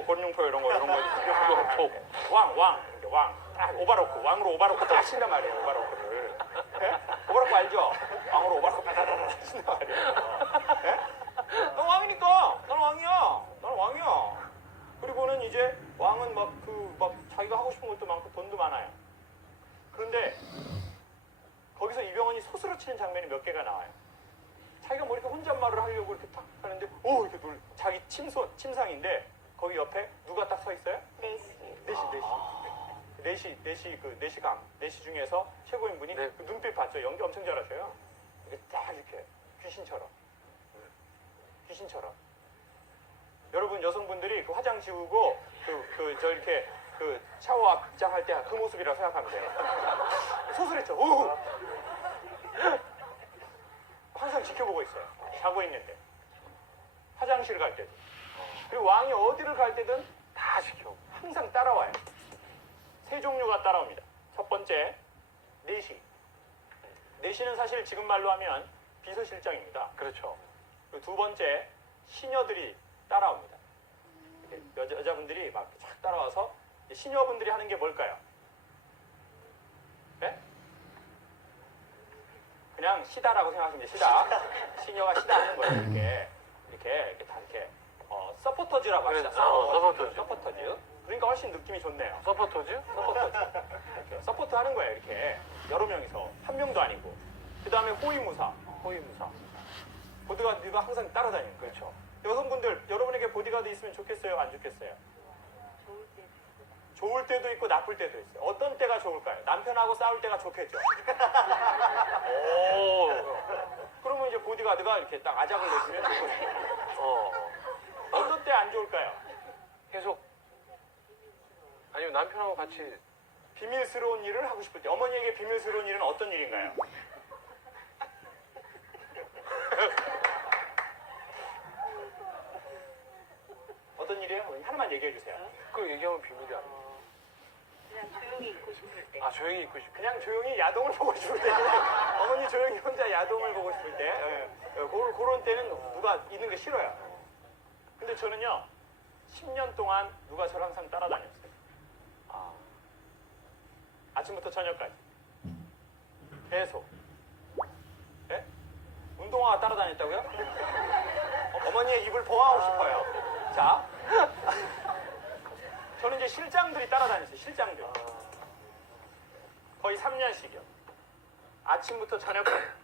네, 구룡포, 곤룡포 이런 거, 이런 거. 군용포. 왕, 왕, 왕. 딱 오바로크, 왕으로 오바로크 딱 친단 말이에요, 오바로크를. 예? 오바로크 알죠? 왕으로 오바로크 딱 친단 말이에요. 예? 난 왕이니까! 난 왕이야! 난 왕이야! 그리고는 이제 왕은 막 그, 막 자기가 하고 싶은 것도 많고 돈도 많아요. 그런데 거기서 이병헌이 소스로 치는 장면이 몇 개가 나와요. 자기가 뭐 이렇게 혼잣말을 하려고 이렇게 탁 하는데, 오! 이렇게 놀, 자기 침소, 침상인데, 거기 옆에 누가 딱 서 있어요? 네시. 넷이, 넷이. 넷이, 넷이, 그, 감. 넷이 중에서 최고인 분이 네. 그 눈빛 봤죠? 연기 엄청 잘하셔요. 이렇게 딱 이렇게, 귀신처럼. 귀신처럼. 여러분, 여성분들이 그 화장 지우고, 그, 그, 저 이렇게, 그, 샤워 앞장 할 때 그 모습이라고 생각하면 돼요. 소설했죠? 오! 항상 지켜보고 있어요. 자고 있는데. 화장실 갈 때도. 그리고 왕이 어디를 갈 때든 다 지켜. 항상 따라와요. 세 종류가 따라옵니다. 첫 번째, 내시. 내시는 사실 지금 말로 하면 비서실장입니다. 그렇죠. 그리고 두 번째, 시녀들이 따라옵니다. 여자, 여자분들이 막쫙 따라와서 시녀분들이 하는 게 뭘까요? 네? 그냥 시다라고 생각하시면 돼요. 시다. 시녀가 시다 하는 거예요. 이렇게. 서포터즈라고 합시다. 그래, 어, 서포터즈. 서포터즈. 그러니까 훨씬 느낌이 좋네요. 서포터즈? 서포터즈. 이렇게 서포트 하는 거예요. 이렇게. 여러 명이서. 한 명도 아니고. 그 다음에 호위무사. 호위무사. 보디가드가 항상 따라다니는 거예요. 그렇죠. 여성분들, 여러분에게 보디가드 있으면 좋겠어요? 안 좋겠어요? 좋을 때. 때도 있고 나쁠 때도 있어요. 어떤 때가 좋을까요? 남편하고 싸울 때가 좋겠죠. 오. 그러면 이제 보디가드가 이렇게 딱 아작을 내주면 좋거든요. 어. 어떤 때안 좋을까요? 계속. 아니면 남편하고 같이 비밀스러운 일을 하고 싶을 때 어머니에게 비밀스러운 일은 어떤 일인가요? 어떤 일이에요? 어머니? 하나만 얘기해 주세요. 그 얘기하면 비밀이 아니에요. 그냥 조용히 있고 싶을 때. 아 조용히 있고 싶어. 그냥 조용히 야동을 보고 싶을 때 어머니 조용히 혼자 야동을 보고 싶을 때 예, 예, 그런, 그런 때는 누가 있는 게 싫어요. 근데 저는요 10년 동안 누가 저를 항상 따라다녔어요. 아, 아침부터 저녁까지 계속. 예? 운동화가 따라다녔다고요? 어, 어머니의 입을 보호하고 싶어요. 자, 저는 이제 실장들이 따라다녔어요. 실장들. 거의 3년씩이요. 아침부터 저녁까지.